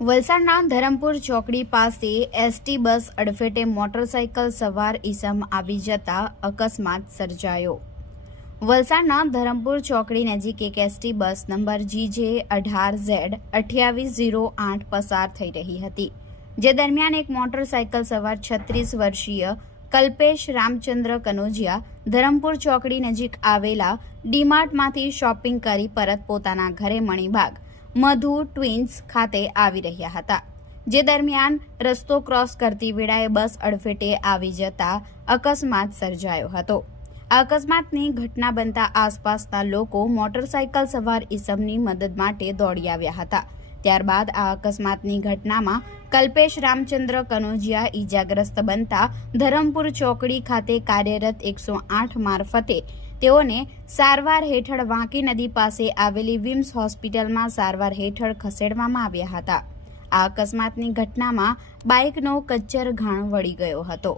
વલસાડના ધરમપુર ચોકડી પાસે એસટી બસ અડફેટે મોટરસાયકલ સવાર ઈસમ આવી જતા અકસ્માત સર્જાયો. વલસાડના ધરમપુર ચોકડી નજીક એક એસટી બસ નંબર જીજે અઢાર ઝેડ અઠ્યાવીસ ઝીરો આઠ પસાર થઈ રહી હતી, જે દરમિયાન એક મોટરસાયકલ સવાર છત્રીસ વર્ષીય કલ્પેશ રામચંદ્ર કનોજિયા ધરમપુર ચોકડી નજીક આવેલા ડીમાર્ટમાંથી શોપિંગ કરી પરત પોતાના ઘરે મણિબાગ મધુ ટ્વિન્સ ખાતે આવી રહ્યા હતા, જે દરમિયાન રસ્તો ક્રોસ કરતી વેળાએ બસ અડફેટે આવી જતા અકસ્માત સર્જાયો હતો. અકસ્માતની ઘટના બનતા આસપાસના લોકો મોટરસાયકલ સવાર ઈસમની મદદ માટે દોડી આવ્યા હતા. ત્યારબાદ આ અકસ્માતની ઘટનામાં કલ્પેશ રામચંદ્ર કનોજિયા ઈજાગ્રસ્ત બનતા ધરમપુર ચોકડી ખાતે કાર્યરત એકસો આઠ મારફતે તેઓને સારવાર હેઠળ વાંકી નદી પાસે આવેલી વિમ્સ હોસ્પિટલમાં સારવાર હેઠળ ખસેડવામાં આવ્યા હતા. આ અકસ્માતની ઘટનામાં બાઇકનો કચ્ચર ઘાણ વળી ગયો હતો.